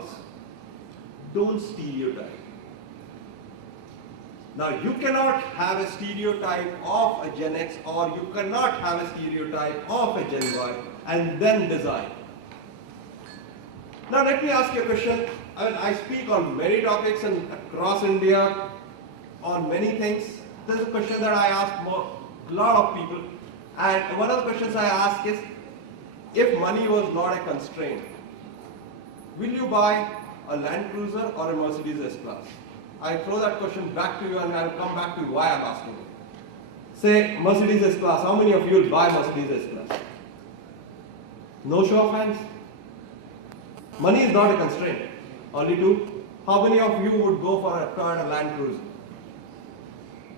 us. Don't stereotype. Now, you cannot have a stereotype of a Gen X, or you cannot have a stereotype of a Gen Y and then design. Now, let me ask you a question. I speak on many topics and across India on many things. There's a question that I ask a lot of people, and one of the questions I ask is, if money was not a constraint, will you buy a Land Cruiser or a Mercedes S-Class? I throw that question back to you, and I'll come back to why I'm asking it. Say Mercedes S-Class. How many of you will buy Mercedes S-Class? No show of hands? Money is not a constraint. Only two. How many of you would go for a Toyota Land Cruiser?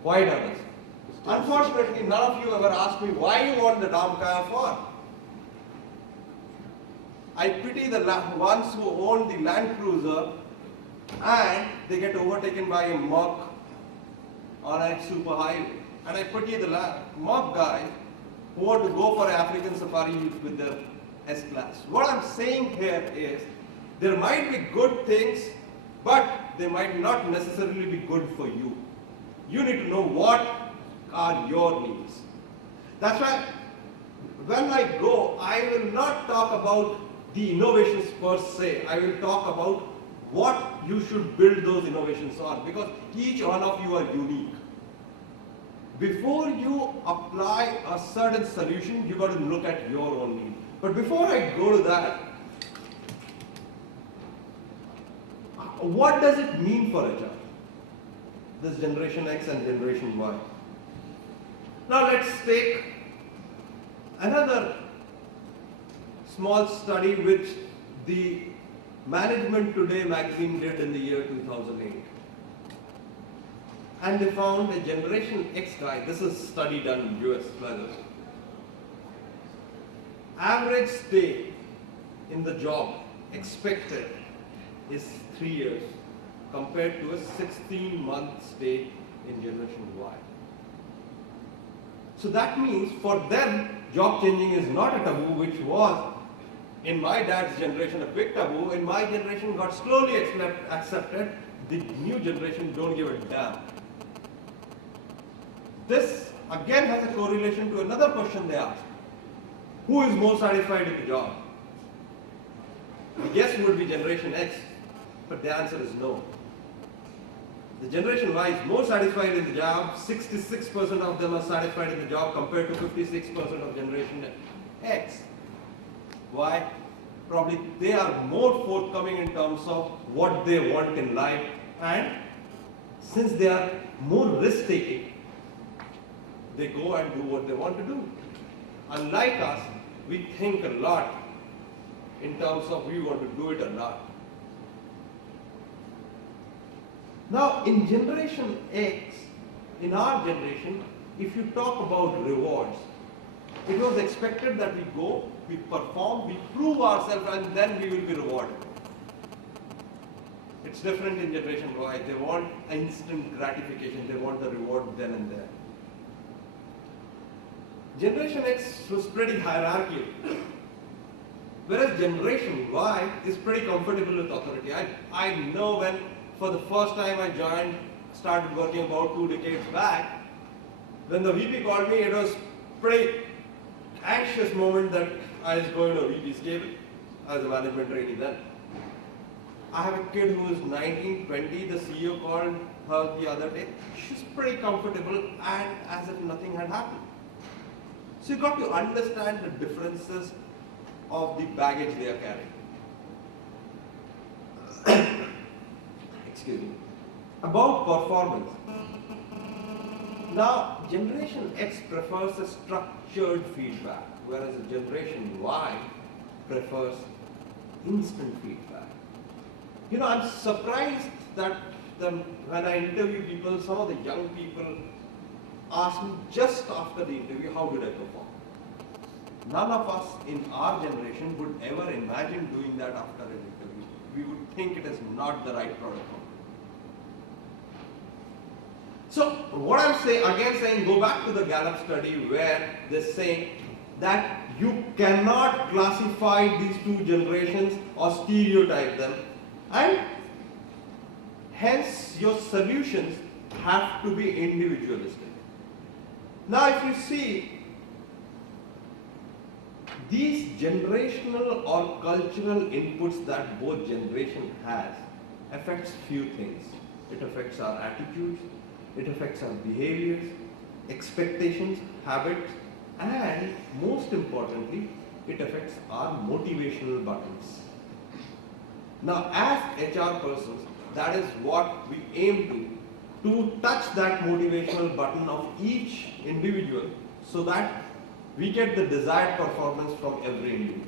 White others. Unfortunately, none of you ever asked me why you want the Dhamkaya for. I pity the ones who own the Land Cruiser and they get overtaken by a Merc on a super highway. And I pity the Merc guys who want to go for an African safari with their S-Class. What I'm saying here is, there might be good things, but they might not necessarily be good for you. You need to know what are your needs. That's why when I go, I will not talk about the innovations per se. I will talk about what you should build those innovations on, because each one of you are unique. Before you apply a certain solution, you got to look at your own need. But before I go to that, what does it mean for a child? This Generation X and Generation Y. Now let's take another small study which the Management Today magazine did in the year 2008. And they found a Generation X guy, this is a study done in US, by the way. Average stay in the job expected is 3 years compared to a 16-month stay in Generation Y. So that means for them, job changing is not a taboo, which was in my dad's generation a big taboo. In my generation got slowly accepted. The new generation don't give a damn. This again has a correlation to another question they asked. Who is more satisfied with the job? The guess would be Generation X, but the answer is no. The Generation Y is more satisfied in the job. 66% of them are satisfied in the job compared to 56% of Generation X. Why? Probably they are more forthcoming in terms of what they want in life, and since they are more risk-taking, they go and do what they want to do. Unlike us, we think a lot in terms of we want to do it or not. Now, in Generation X, in our generation, if you talk about rewards, it was expected that we go, we perform, we prove ourselves, and then we will be rewarded. It's different in Generation Y. They want instant gratification. They want the reward then and there. Generation X was pretty hierarchical, whereas Generation Y is pretty comfortable with authority. I know when for the first time I started working about 2 decades back, when the VP called me, it was pretty anxious moment that I was going to VP scale as a management trainee then. I have a kid who is 19, 20, the CEO called her the other day. She's pretty comfortable and as if nothing had happened. So you got to understand the differences of the baggage they are carrying. Excuse me. About performance. Now, Generation X prefers a structured feedback, whereas a Generation Y prefers instant feedback. You know, I'm surprised that when I interview people, some of the young people ask me just after the interview, how did I perform? None of us in our generation would ever imagine doing that after an interview. We would think it is not the right protocol. So what I'm saying, go back to the Gallup study where they're saying that you cannot classify these two generations or stereotype them. And hence your solutions have to be individualistic. Now if you see, these generational or cultural inputs that both generation has affects few things. It affects our attitudes, it affects our behaviors, expectations, habits, and most importantly, it affects our motivational buttons. Now, as HR persons, that is what we aim to touch that motivational button of each individual so that we get the desired performance from every individual.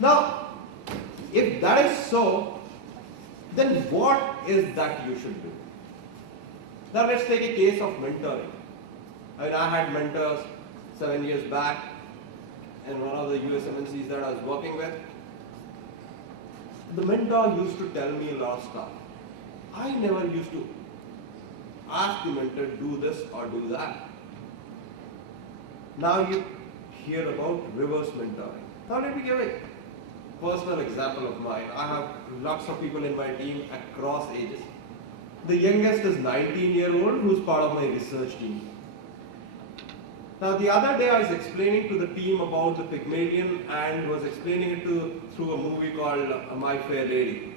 Now, if that is so, then what is that you should do? Now let's take a case of mentoring. I had mentors 7 years back in one of the US MNCs that I was working with. The mentor used to tell me a lot of stuff. I never used to ask the mentor, do this or do that. Now you hear about reverse mentoring. Now let me give a personal example of mine. I have lots of people in my team across ages. The youngest is 19-year-old who's part of my research team. Now the other day I was explaining to the team about the Pygmalion and was explaining it through a movie called My Fair Lady.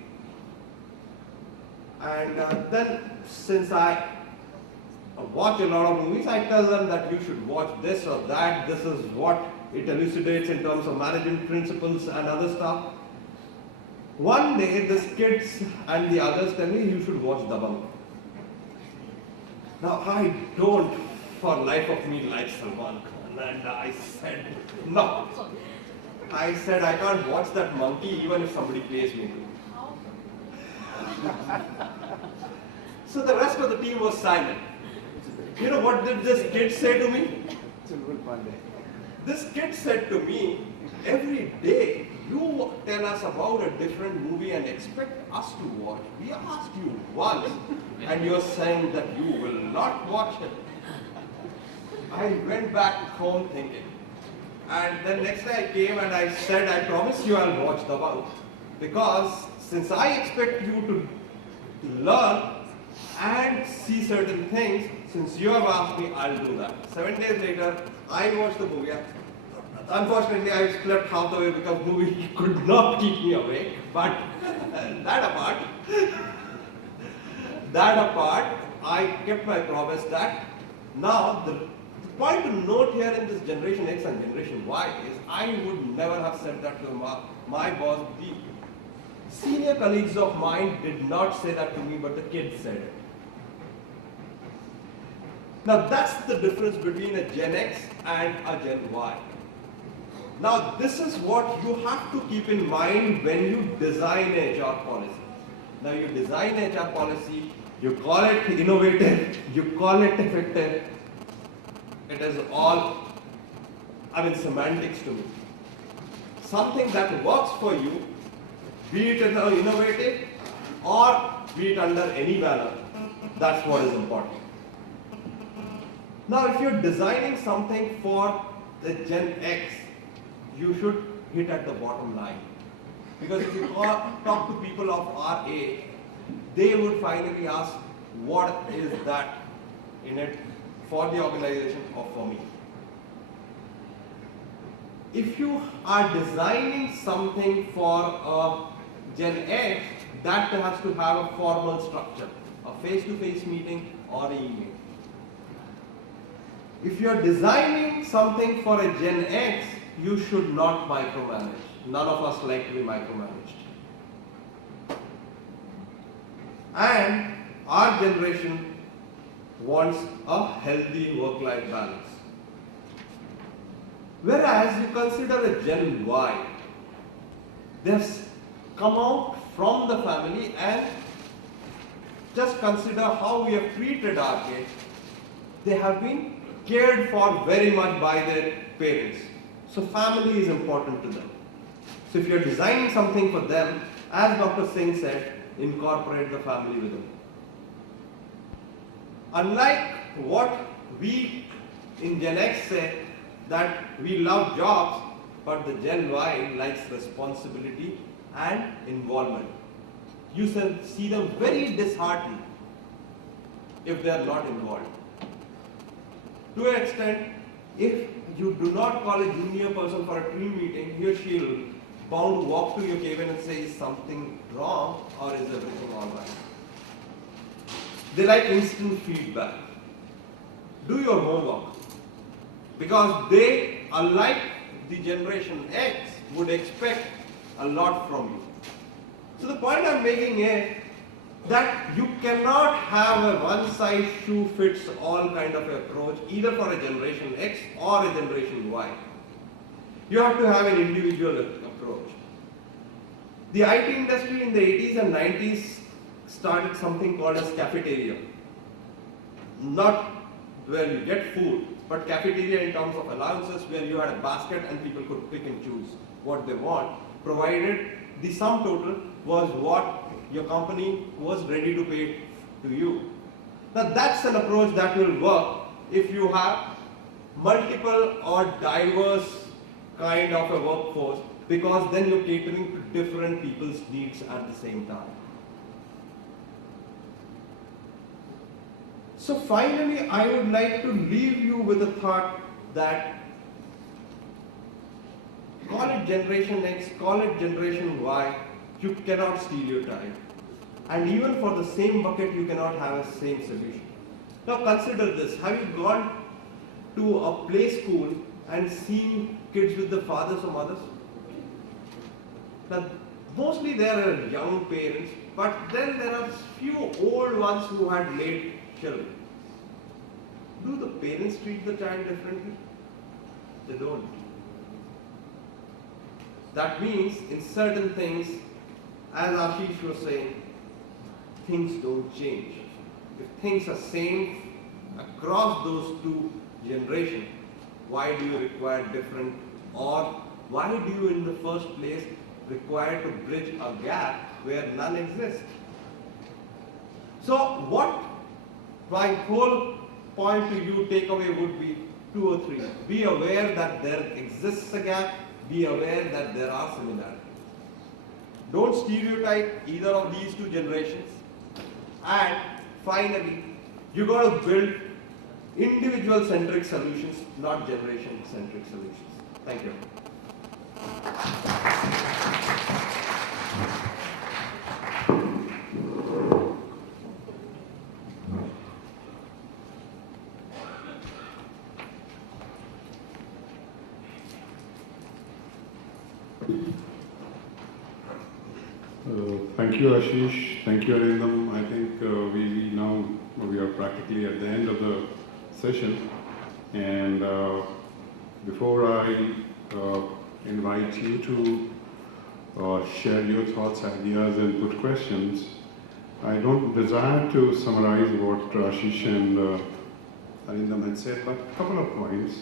And then since I watch a lot of movies, I tell them that you should watch this or that. This is what it elucidates in terms of management principles and other stuff. One day, these kids and the others tell me you should watch Dabangg. Now, I don't, for life of me, like Salman Khan. And I said, no. I said, I can't watch that monkey even if somebody pays me to. So the rest of the team was silent. You know what did this kid say to me? This kid said to me, every day you tell us about a different movie and expect us to watch. We asked you once and you're saying that you will not watch it. I went back home thinking. And then next day I came and I said, I promise you I'll watch Dabangg. Because since I expect you to learn and see certain things, since you have asked me, I'll do that. 7 days later, I watched the movie. Unfortunately, I slept half the way because the movie could not keep me awake. But that apart, I kept my promise that now the point to note here in this Generation X and Generation Y is I would never have said that to my boss. The senior colleagues of mine did not say that to me, but the kids said it. Now that's the difference between a Gen X and a Gen Y. Now this is what you have to keep in mind when you design a HR policy. Now you design a HR policy, you call it innovative, you call it effective. It is all, semantics to me. Something that works for you, be it innovative or be it under any banner, that's what is important. Now, if you're designing something for the Gen X, you should hit at the bottom line. Because if you talk to people of our age, they would finally ask, what is that in it for the organization or for me? If you are designing something for a Gen X, that has to have a formal structure, a face-to-face meeting or an email. If you are designing something for a Gen X, you should not micromanage. None of us like to be micromanaged. And our generation wants a healthy work-life balance. Whereas you consider a Gen Y, they have come out from the family and just consider how we have treated our kids. They have been cared for very much by their parents. So family is important to them. So if you're designing something for them, as Dr. Singh said, incorporate the family with them. Unlike what we in Gen X say, that we love jobs, but the Gen Y likes responsibility and involvement. You see them very disheartened if they are not involved. To an extent, if you do not call a junior person for a team meeting, he or she will bound to walk to your cabin and say, is something wrong or is everything all right? They like instant feedback. Do your homework. Because they, unlike the generation X, would expect a lot from you. So the point I'm making is that you cannot have a one-size-shoe-fits-all kind of approach either for a generation X or a generation Y. You have to have an individual approach. The IT industry in the 80s and 90s started something called as cafeteria. Not where you get food, but cafeteria in terms of allowances where you had a basket and people could pick and choose what they want, provided the sum total was what your company was ready to pay to you. Now that's an approach that will work if you have multiple or diverse kind of a workforce, because then you're catering to different people's needs at the same time. So finally, I would like to leave you with a thought that call it generation X, call it generation Y, you cannot stereotype. And even for the same bucket, you cannot have a same solution. Now consider this, have you gone to a play school and seen kids with the fathers or mothers? Now, mostly there are young parents, but then there are few old ones who had late children. Do the parents treat the child differently? They don't. That means in certain things, as Ashish was saying, things don't change. If things are same across those two generations, why do you require different, or why do you in the first place require to bridge a gap where none exists? So what my whole point to you takeaway would be 2 or 3. Be aware that there exists a gap, be aware that there are similarities. Don't stereotype either of these two generations. And finally, you got to build individual-centric solutions, not generation-centric solutions. Thank you. Thank you, Ashish. Thank you, Arindam. I think we are practically at the end of the session, and before I invite you to share your thoughts, ideas, and put questions, I don't desire to summarize what Ashish and Arindam had said, but a couple of points.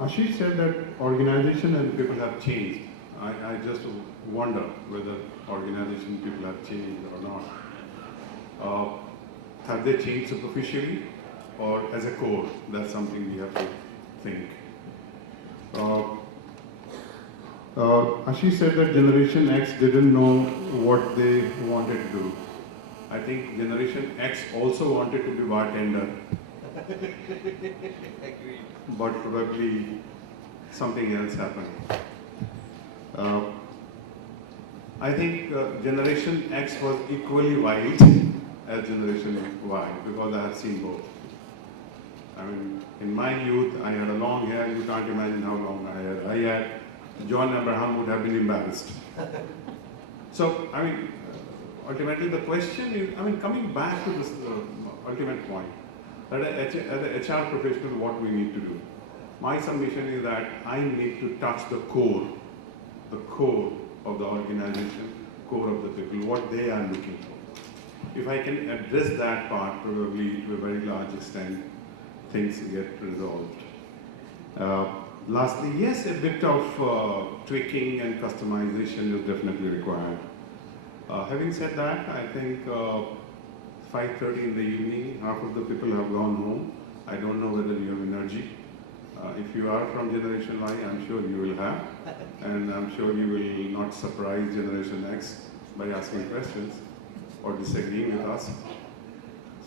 Ashish said that organization and people have changed. I just wonder whether organization people have changed or not. Have they changed superficially or as a core? That's something we have to think. Ashish said that Generation X didn't know what they wanted to do. I think Generation X also wanted to be bartender. But probably something else happened. I think Generation X was equally wild as Generation Y, because I have seen both. I mean, in my youth, I had a long hair. You can't imagine how long I had. John Abraham would have been embarrassed. So, I mean, ultimately the question is, I mean, coming back to this ultimate point, that as an HR professional, what we need to do. My submission is that I need to touch the core of the organization, core of the people, what they are looking for. If I can address that part, probably to a very large extent, things get resolved. Lastly, yes, a bit of tweaking and customization is definitely required. Having said that, I think 5:30 in the evening, half of the people have gone home. I don't know whether you have energy. If you are from Generation Y, I'm sure you will have, and I'm sure you will not surprise Generation X by asking questions or disagreeing with us.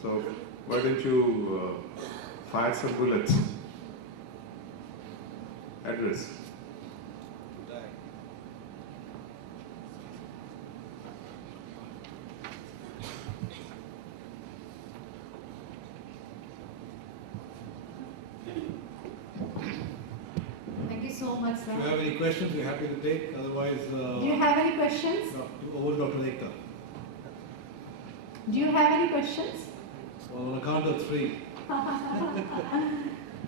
So why don't you fire some bullets? Address. Thank you so much, sir. If you have any questions, we're happy to take. Otherwise, Do you have any questions? over Dr. Ekta. Do you have any questions? Well, on a count of three.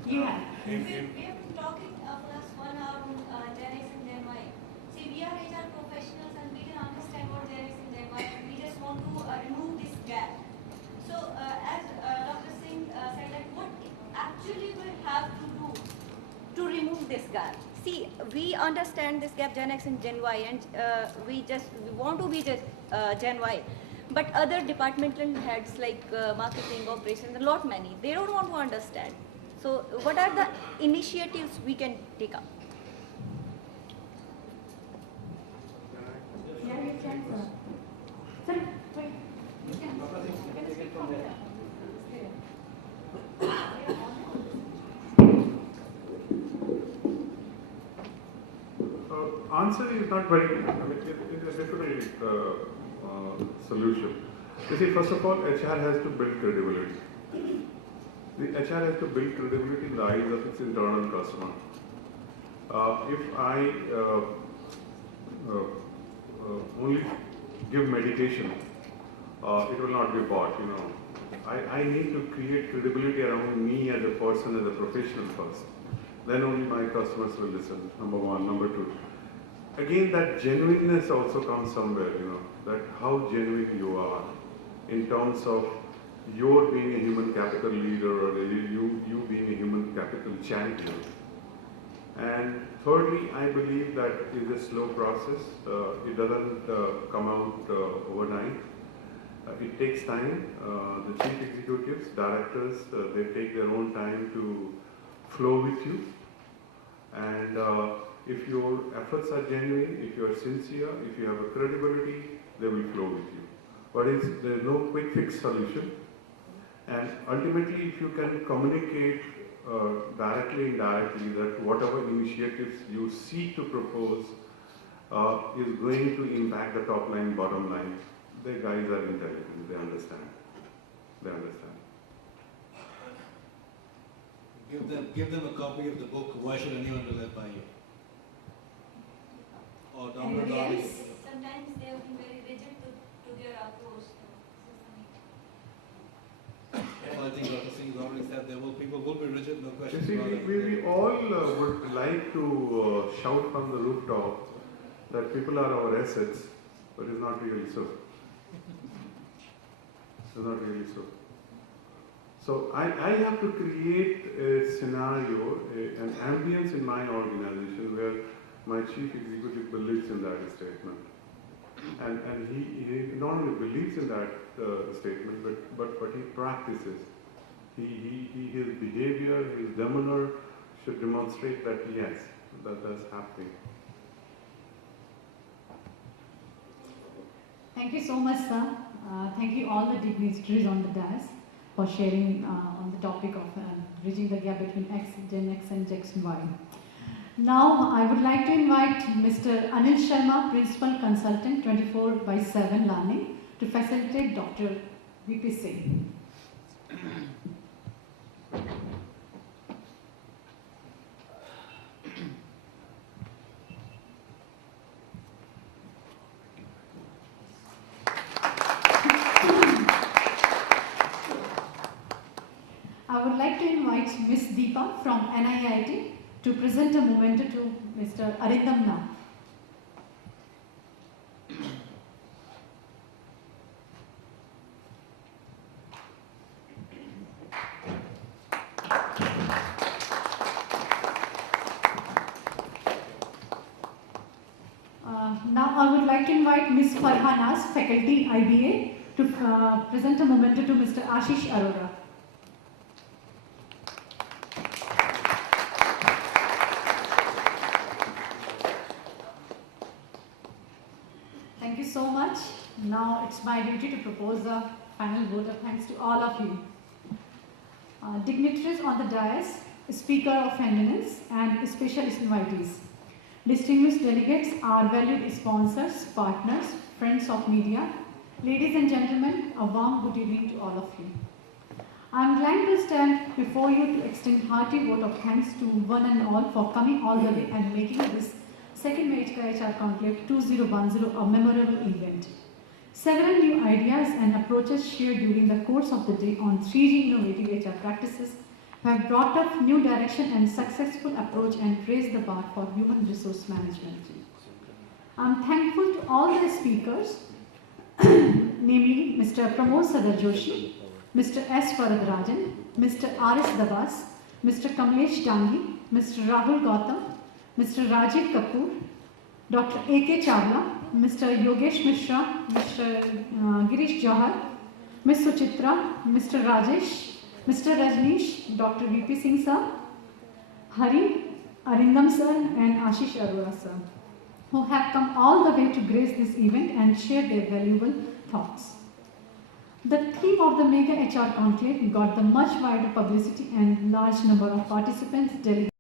You have. We have been talking for last 1 hour on Gen X and Gen Y. See, we are HR professionals and we can understand what Gen X and Gen Y are. We just want to remove this gap. So, as Dr. Singh said, that what actually will have to do to remove this gap? See, we understand this gap, Gen X and Gen Y, and we want to be just Gen Y. But other departmental heads like marketing, operations, a lot many, they don't want to understand. So what are the initiatives we can take up? Yeah, you can, sir. Sir, wait. You can speak from there. Answer is not very, I mean, it is a difficult solution. You see, first of all, HR has to build credibility. The HR has to build credibility in the eyes of its internal customer. If I only give medication, it will not be bought, you know. I need to create credibility around me as a person, as a professional first. Then only my customers will listen, number one. Number two, again, that genuineness also comes somewhere, you know, that how genuine you are in terms of your being a human capital leader or you being a human capital champion. And thirdly, I believe that is a slow process. It doesn't come out overnight. It takes time. The chief executives, directors, they take their own time to flow with you. And if your efforts are genuine, if you are sincere, if you have a credibility, they will flow with you. But there is no quick fix solution. And ultimately, if you can communicate directly, indirectly, that whatever initiatives you seek to propose is going to impact the top line, bottom line, the guys are intelligent, they understand. They understand. Give them a copy of the book, Why Should Anyone Be Led By You? Or download Anybody the audio. else? Sometimes they have been very rigid to their approach. Well, I think Dr. Singh has already said people will be rigid, no You questions see, about it. we all would like to shout from the rooftop that people are our assets, but it's not really so. It's not really so. So I have to create a scenario, an ambience in my organization where my chief executive believes in that statement. And he not only believes in that statement, but he practices. His behavior, his demeanor should demonstrate that yes, that's happening. Thank you so much, sir. Thank you all the dignitaries on the dais for sharing on the topic of bridging the gap between Gen X and Gen Y. Now, I would like to invite Mr. Anil Sharma, Principal Consultant, 24/7 Learning, to facilitate Dr. VP Singh. I would like to invite Ms. Deepa from NIIT to present a memento to Mr. Arindam Nath. Now I would like to invite Ms. Farhanas, Faculty IBA, to present a memento to Mr. Ashish Arora. it's my duty to propose the final vote of thanks to all of you. Dignitaries on the dais, Speaker of Eminence, and special invitees. Distinguished delegates, our valued sponsors, partners, friends of media, ladies and gentlemen, a warm good evening to all of you. I am glad to stand before you to extend hearty vote of thanks to one and all for coming all the way and making this second HR Conclave 2010 a memorable event. Several new ideas and approaches shared during the course of the day on 3G innovative HR practices have brought up new direction and successful approach and raised the bar for human resource management. I am thankful to all the speakers, namely Mr. Pramod Sadar Joshi, Mr. S. Varadarajan, Mr. R.S. Dabas, Mr. Kamlesh Dangi, Mr. Rahul Gautam, Mr. Rajiv Kapoor, Dr. A.K. Chawla, Mr. Yogesh Mishra, Mr. Girish Jawhar, Ms. Suchitra, Mr. Rajesh, Mr. Rajneesh, Dr. V.P. Singh sir, Hari, Arindam sir and Ashish Arora sir, who have come all the way to grace this event and share their valuable thoughts. The theme of the Mega HR Conclave got the much wider publicity and large number of participants, delegates,